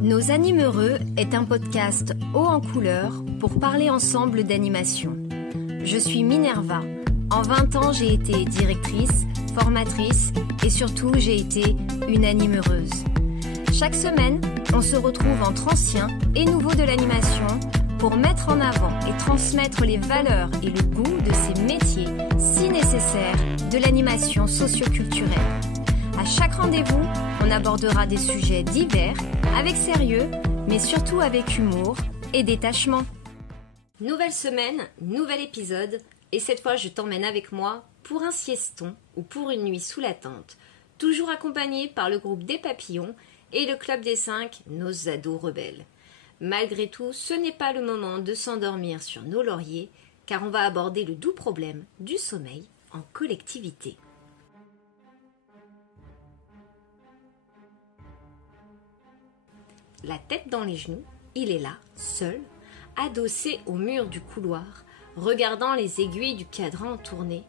Nos Animeureux est un podcast haut en couleur pour parler ensemble d'animation. Je suis Minerva. En 20 ans, j'ai été directrice, formatrice et surtout, j'ai été une animeureuse. Chaque semaine, on se retrouve entre anciens et nouveaux de l'animation pour mettre en avant et transmettre les valeurs et le goût de ces métiers si nécessaires de l'animation socio-culturelle. À chaque rendez-vous, on abordera des sujets divers, avec sérieux, mais surtout avec humour et détachement. Nouvelle semaine, nouvel épisode, et cette fois je t'emmène avec moi pour un sieston ou pour une nuit sous la tente, toujours accompagné par le groupe des Papillons et le Club des 5, nos ados rebelles. Malgré tout, ce n'est pas le moment de s'endormir sur nos lauriers, car on va aborder le doux problème du sommeil en collectivité. La tête dans les genoux, il est là, seul, adossé au mur du couloir, regardant les aiguilles du cadran tourner.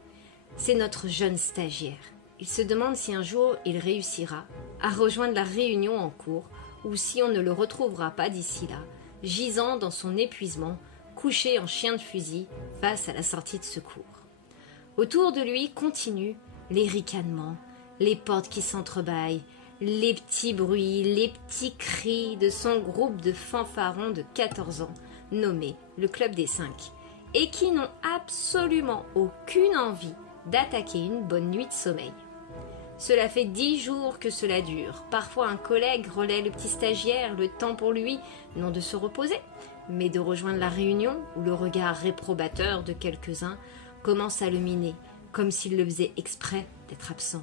C'est notre jeune stagiaire. Il se demande si un jour il réussira à rejoindre la réunion en cours ou si on ne le retrouvera pas d'ici là, gisant dans son épuisement, couché en chien de fusil face à la sortie de secours. Autour de lui continuent les ricanements, les portes qui s'entrebâillent, les petits bruits, les petits cris de son groupe de fanfarons de 14 ans, nommé le Club des 5, et qui n'ont absolument aucune envie d'attaquer une bonne nuit de sommeil. Cela fait 10 jours que cela dure. Parfois un collègue relaie le petit stagiaire, le temps pour lui, non de se reposer, mais de rejoindre la réunion où le regard réprobateur de quelques-uns commence à le miner, comme s'il le faisait exprès d'être absent.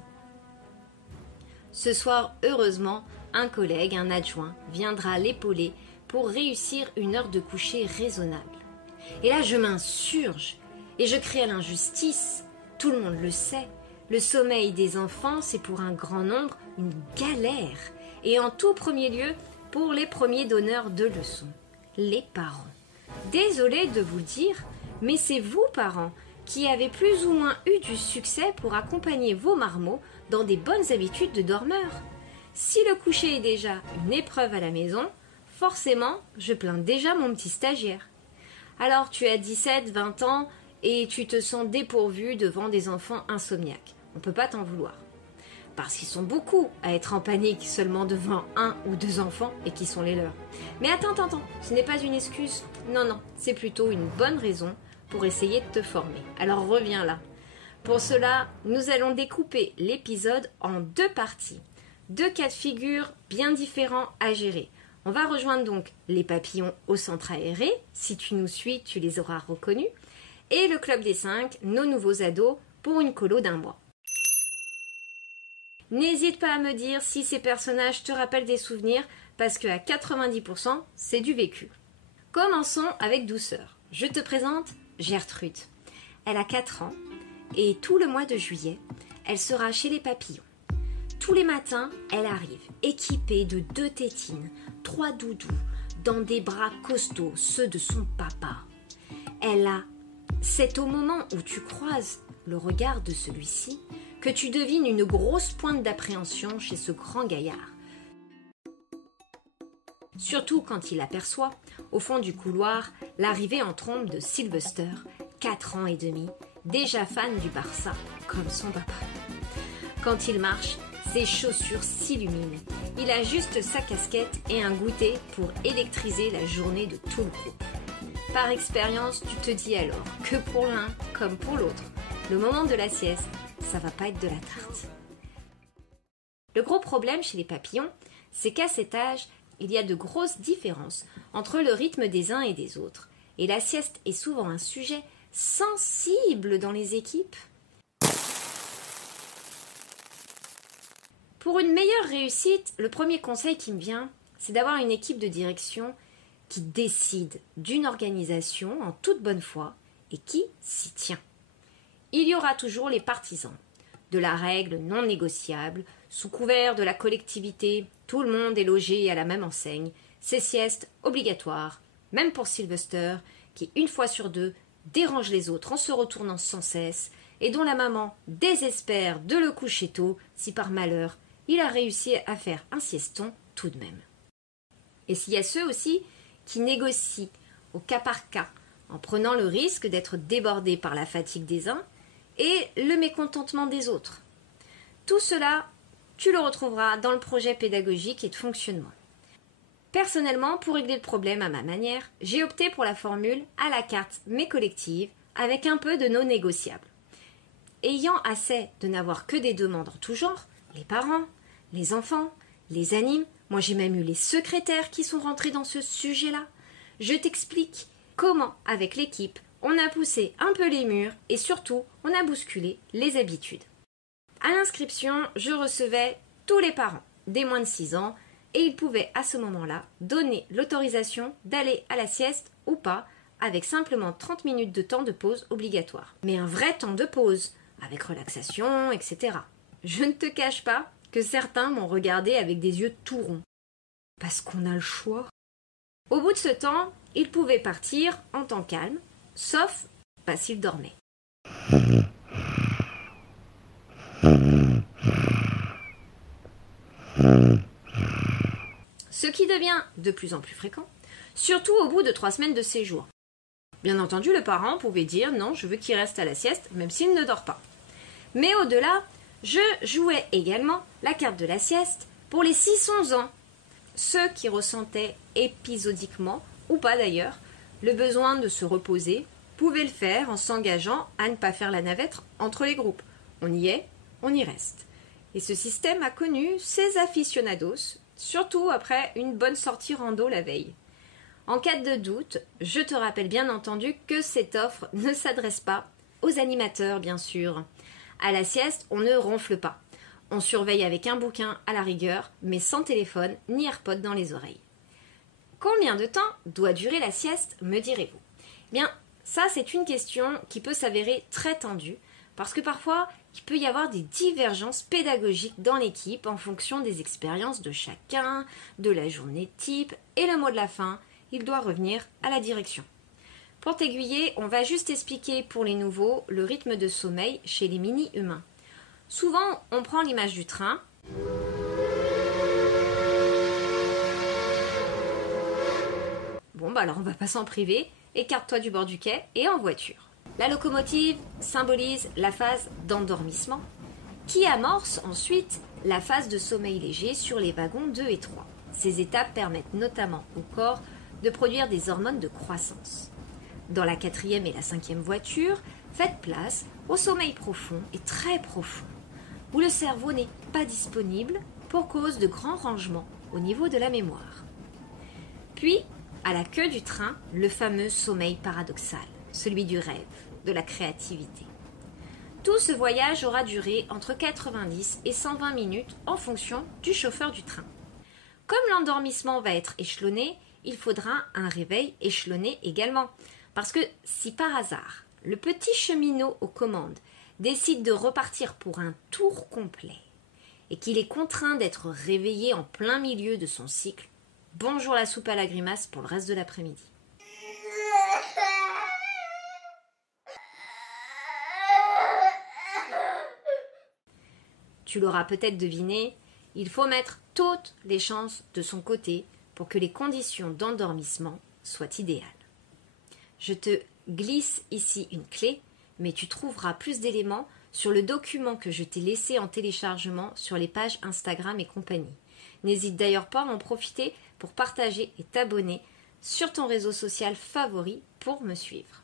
Ce soir, heureusement, un collègue, un adjoint, viendra l'épauler pour réussir une heure de coucher raisonnable. Et là, je m'insurge et je crie à l'injustice. Tout le monde le sait. Le sommeil des enfants, c'est pour un grand nombre une galère. Et en tout premier lieu, pour les premiers donneurs de leçons, les parents. Désolée de vous le dire, mais c'est vous, parents, qui avez plus ou moins eu du succès pour accompagner vos marmots dans des bonnes habitudes de dormeur. Si le coucher est déjà une épreuve à la maison, forcément, je plains déjà mon petit stagiaire. Alors tu as 17, 20 ans et tu te sens dépourvu devant des enfants insomniaques. On ne peut pas t'en vouloir. Parce qu'ils sont beaucoup à être en panique seulement devant 1 ou 2 enfants et qui sont les leurs. Mais attends, ce n'est pas une excuse. Non, c'est plutôt une bonne raison pour essayer de te former. Alors reviens là. Pour cela, nous allons découper l'épisode en 2 parties. 2 cas de figure bien différents à gérer. On va rejoindre donc les papillons au centre aéré. Si tu nous suis, tu les auras reconnus. Et le Club des 5, nos nouveaux ados, pour une colo d'1 mois. N'hésite pas à me dire si ces personnages te rappellent des souvenirs, parce qu'à 90%, c'est du vécu. Commençons avec douceur. Je te présente Gertrude. Elle a 4 ans et tout le mois de juillet, elle sera chez les papillons. Tous les matins, elle arrive équipée de 2 tétines, 3 doudous, dans des bras costauds, ceux de son papa. C'est au moment où tu croises le regard de celui-ci que tu devines une grosse pointe d'appréhension chez ce grand gaillard. Surtout quand il aperçoit, au fond du couloir, l'arrivée en trombe de Sylvester, 4 ans et demi, déjà fan du Barça, comme son papa. Quand il marche, ses chaussures s'illuminent. Il a juste sa casquette et un goûter pour électriser la journée de tout le groupe. Par expérience, tu te dis alors que pour l'un comme pour l'autre, le moment de la sieste, ça va pas être de la tarte. Le gros problème chez les papillons, c'est qu'à cet âge, il y a de grosses différences entre le rythme des uns et des autres. Et la sieste est souvent un sujet sensible dans les équipes. Pour une meilleure réussite, le premier conseil qui me vient, c'est d'avoir une équipe de direction qui décide d'une organisation en toute bonne foi et qui s'y tient. Il y aura toujours les partisans de la règle non négociable, sous couvert de la collectivité, tout le monde est logé à la même enseigne, c'est sieste obligatoire, même pour Sylvester, qui une fois sur 2 dérange les autres en se retournant sans cesse et dont la maman désespère de le coucher tôt si par malheur il a réussi à faire un sieston tout de même. Et s'il y a ceux aussi qui négocient au cas par cas, en prenant le risque d'être débordés par la fatigue des uns et le mécontentement des autres. Tout cela, tu le retrouveras dans le projet pédagogique et de fonctionnement. Personnellement, pour régler le problème à ma manière, j'ai opté pour la formule à la carte mais collective avec un peu de non négociable. Ayant assez de n'avoir que des demandes en tout genre, les parents, les enfants, les animes, moi j'ai même eu les secrétaires qui sont rentrés dans ce sujet-là, je t'explique comment, avec l'équipe, on a poussé un peu les murs et surtout, on a bousculé les habitudes. À l'inscription, je recevais tous les parents des moins de 6 ans et ils pouvaient à ce moment-là donner l'autorisation d'aller à la sieste ou pas, avec simplement 30 minutes de temps de pause obligatoire. Mais un vrai temps de pause, avec relaxation, etc. Je ne te cache pas que certains m'ont regardé avec des yeux tout ronds. Parce qu'on a le choix. Au bout de ce temps, ils pouvaient partir en temps calme, sauf s'ils dormaient. Ce qui devient de plus en plus fréquent, surtout au bout de 3 semaines de séjour. Bien entendu, le parent pouvait dire « non, je veux qu'il reste à la sieste, même s'il ne dort pas ». Mais au-delà, je jouais également la carte de la sieste pour les 6-11 ans, ceux qui ressentaient épisodiquement, ou pas d'ailleurs, le besoin de se reposer, pouvaient le faire en s'engageant à ne pas faire la navette entre les groupes. On y est, on y reste. Et ce système a connu ses aficionados, surtout après une bonne sortie rando la veille. En cas de doute, je te rappelle bien entendu que cette offre ne s'adresse pas aux animateurs, bien sûr. À la sieste, on ne ronfle pas. On surveille avec un bouquin à la rigueur, mais sans téléphone ni AirPod dans les oreilles. Combien de temps doit durer la sieste, me direz-vous ? Bien, ça c'est une question qui peut s'avérer très tendue, parce que parfois, il peut y avoir des divergences pédagogiques dans l'équipe en fonction des expériences de chacun, de la journée type, et le mot de la fin, il doit revenir à la direction. Pour t'aiguiller, on va juste expliquer pour les nouveaux le rythme de sommeil chez les mini-humains. Souvent, on prend l'image du train. Bon, alors on va pas s'en priver. Écarte-toi du bord du quai et en voiture. La locomotive symbolise la phase d'endormissement qui amorce ensuite la phase de sommeil léger sur les wagons 2 et 3. Ces étapes permettent notamment au corps de produire des hormones de croissance. Dans la 4e et la 5e voiture, faites place au sommeil profond et très profond, où le cerveau n'est pas disponible pour cause de grands rangements au niveau de la mémoire. Puis, à la queue du train, le fameux sommeil paradoxal, celui du rêve, de la créativité. Tout ce voyage aura duré entre 90 et 120 minutes en fonction du chauffeur du train. Comme l'endormissement va être échelonné, il faudra un réveil échelonné également. Parce que si par hasard, le petit cheminot aux commandes décide de repartir pour un tour complet et qu'il est contraint d'être réveillé en plein milieu de son cycle, bonjour la soupe à la grimace pour le reste de l'après-midi. Tu l'auras peut-être deviné, il faut mettre toutes les chances de son côté pour que les conditions d'endormissement soient idéales. Je te glisse ici une clé, mais tu trouveras plus d'éléments sur le document que je t'ai laissé en téléchargement sur les pages Instagram et compagnie. N'hésite d'ailleurs pas à en profiter pour partager et t'abonner sur ton réseau social favori pour me suivre.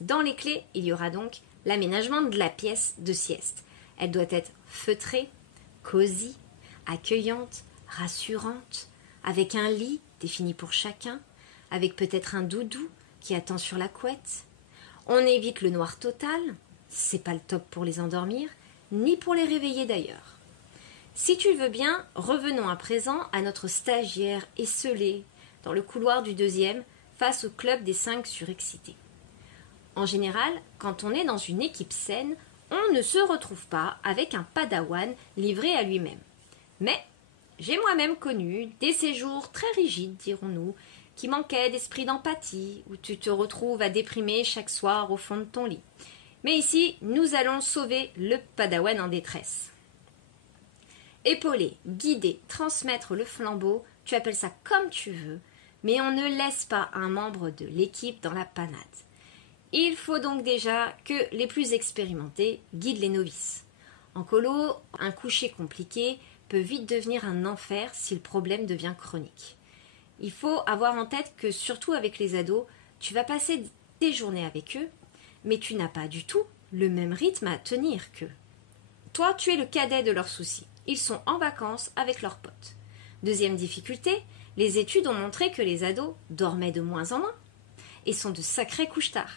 Dans les clés, il y aura donc l'aménagement de la pièce de sieste. Elle doit être feutrée, cosy, accueillante, rassurante, avec un lit défini pour chacun, avec peut-être un doudou qui attend sur la couette. On évite le noir total, c'est pas le top pour les endormir, ni pour les réveiller d'ailleurs. Si tu veux bien, revenons à présent à notre stagiaire esselé dans le couloir du 2e face au club des 5 surexcités. En général, quand on est dans une équipe saine, on ne se retrouve pas avec un padawan livré à lui-même. Mais j'ai moi-même connu des séjours très rigides, dirons-nous, qui manquaient d'esprit d'empathie, où tu te retrouves à déprimer chaque soir au fond de ton lit. Mais ici, nous allons sauver le padawan en détresse. Épauler, guider, transmettre le flambeau, tu appelles ça comme tu veux, mais on ne laisse pas un membre de l'équipe dans la panade. Il faut donc déjà que les plus expérimentés guident les novices. En colo, un coucher compliqué peut vite devenir un enfer si le problème devient chronique. Il faut avoir en tête que surtout avec les ados, tu vas passer tes journées avec eux, mais tu n'as pas du tout le même rythme à tenir qu'eux. Toi, tu es le cadet de leurs soucis. Ils sont en vacances avec leurs potes. Deuxième difficulté, les études ont montré que les ados dormaient de moins en moins et sont de sacrés couche-tard.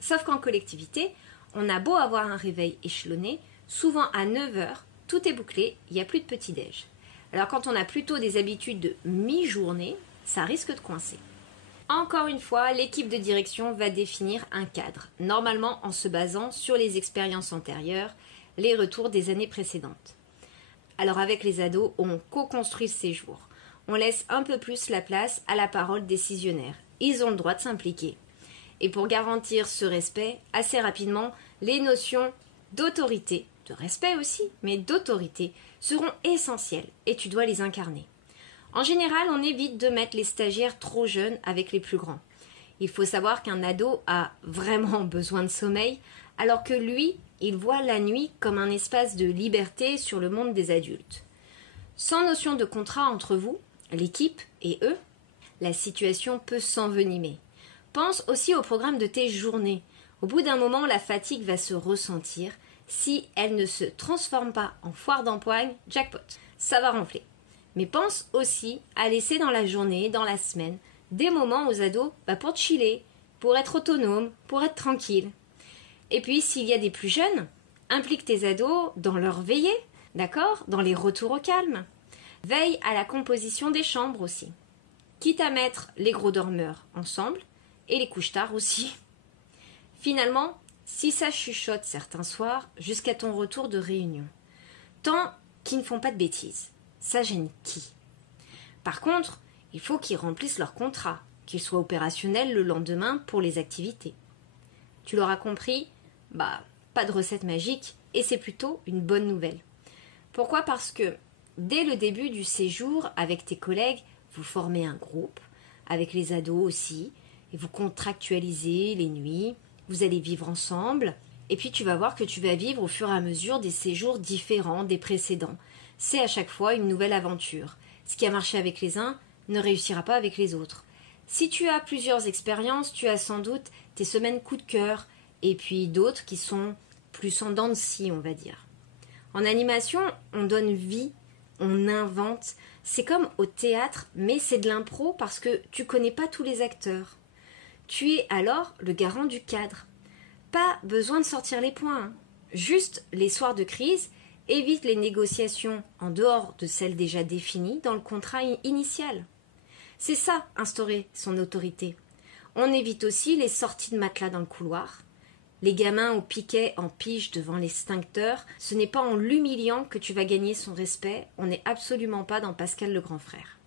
Sauf qu'en collectivité, on a beau avoir un réveil échelonné, souvent à 9h, tout est bouclé, il n'y a plus de petit-déj. Alors quand on a plutôt des habitudes de mi-journée, ça risque de coincer. Encore une fois, l'équipe de direction va définir un cadre, normalement en se basant sur les expériences antérieures, les retours des années précédentes. Alors avec les ados, on co-construit le séjour. On laisse un peu plus la place à la parole décisionnaire. Ils ont le droit de s'impliquer. Et pour garantir ce respect, assez rapidement, les notions d'autorité, de respect aussi, mais d'autorité, seront essentielles et tu dois les incarner. En général, on évite de mettre les stagiaires trop jeunes avec les plus grands. Il faut savoir qu'un ado a vraiment besoin de sommeil, alors que lui, il voit la nuit comme un espace de liberté sur le monde des adultes. Sans notion de contrat entre vous, l'équipe et eux, la situation peut s'envenimer. Pense aussi au programme de tes journées. Au bout d'un moment, la fatigue va se ressentir. Si elle ne se transforme pas en foire d'empoigne, jackpot, ça va ronfler. Mais pense aussi à laisser dans la journée, dans la semaine, des moments aux ados pour chiller, pour être autonome, pour être tranquille. Et puis, s'il y a des plus jeunes, implique tes ados dans leur veillée, d'accord ? Dans les retours au calme. Veille à la composition des chambres aussi. Quitte à mettre les gros dormeurs ensemble et les couche-tard aussi. Finalement, si ça chuchote certains soirs jusqu'à ton retour de réunion, tant qu'ils ne font pas de bêtises, ça gêne qui ? Par contre, il faut qu'ils remplissent leur contrat, qu'ils soient opérationnels le lendemain pour les activités. Tu l'auras compris, pas de recette magique et c'est plutôt une bonne nouvelle. Pourquoi ? Parce que dès le début du séjour, avec tes collègues, vous formez un groupe, avec les ados aussi, et vous contractualisez les nuits, vous allez vivre ensemble, et puis tu vas voir que tu vas vivre au fur et à mesure des séjours différents des précédents. C'est à chaque fois une nouvelle aventure. Ce qui a marché avec les uns ne réussira pas avec les autres. Si tu as plusieurs expériences, tu as sans doute tes semaines coup de cœur, et puis d'autres qui sont plus en dents de scie, on va dire. En animation, on donne vie, on invente. C'est comme au théâtre, mais c'est de l'impro parce que tu connais pas tous les acteurs. Tu es alors le garant du cadre. Pas besoin de sortir les points. Juste les soirs de crise, évite les négociations en dehors de celles déjà définies dans le contrat initial. C'est ça, instaurer son autorité. On évite aussi les sorties de matelas dans le couloir. Les gamins au piquet en pige devant l'extincteur, ce n'est pas en l'humiliant que tu vas gagner son respect, on n'est absolument pas dans Pascal le grand frère.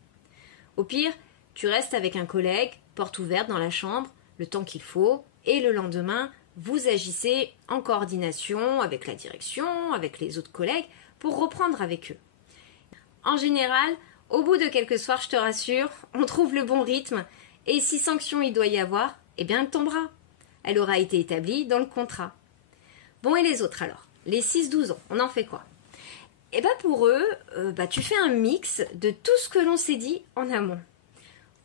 Au pire, tu restes avec un collègue, porte ouverte dans la chambre, le temps qu'il faut, et le lendemain, vous agissez en coordination avec la direction, avec les autres collègues, pour reprendre avec eux. En général, au bout de quelques soirs, je te rassure, on trouve le bon rythme, et si sanction il doit y avoir, elle tombera. Elle aura été établie dans le contrat. Bon, et les autres alors ? Les 6-12 ans, on en fait quoi ? Pour eux, tu fais un mix de tout ce que l'on s'est dit en amont.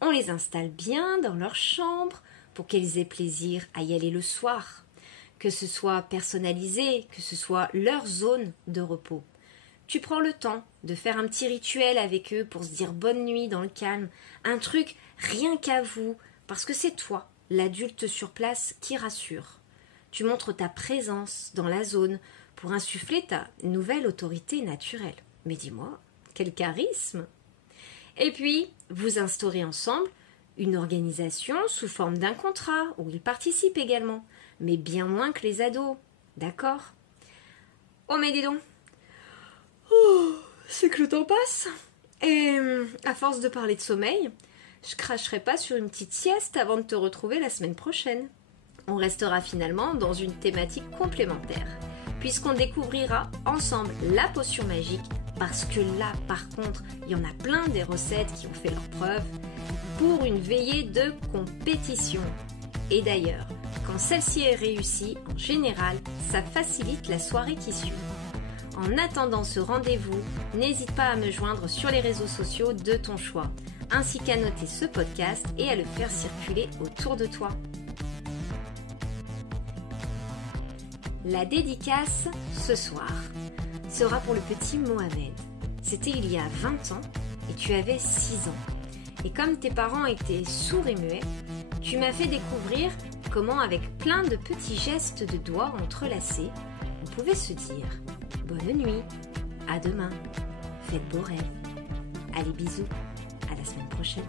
On les installe bien dans leur chambre pour qu'elles aient plaisir à y aller le soir. Que ce soit personnalisé, que ce soit leur zone de repos. Tu prends le temps de faire un petit rituel avec eux pour se dire bonne nuit dans le calme. Un truc rien qu'à vous, parce que c'est toi, l'adulte sur place, qui rassure. Tu montres ta présence dans la zone pour insuffler ta nouvelle autorité naturelle. Mais dis-moi, quel charisme! Et puis, vous instaurez ensemble une organisation sous forme d'un contrat où ils participent également, mais bien moins que les ados, d'accord? Oh mais dis donc, c'est que le temps passe. Et à force de parler de sommeil, je cracherai pas sur une petite sieste avant de te retrouver la semaine prochaine. On restera finalement dans une thématique complémentaire, puisqu'on découvrira ensemble la potion magique parce que là, par contre, il y en a plein des recettes qui ont fait leurs preuves, pour une veillée de compétition. Et d'ailleurs, quand celle-ci est réussie, en général, ça facilite la soirée qui suit. En attendant ce rendez-vous, n'hésite pas à me joindre sur les réseaux sociaux de ton choix, ainsi qu'à noter ce podcast et à le faire circuler autour de toi. La dédicace ce soir sera pour le petit Mohamed. C'était il y a 20 ans et tu avais 6 ans. Et comme tes parents étaient sourds et muets, tu m'as fait découvrir comment avec plein de petits gestes de doigts entrelacés, on pouvait se dire « Bonne nuit, à demain, faites beaux rêves ». Allez bisous, à la semaine prochaine.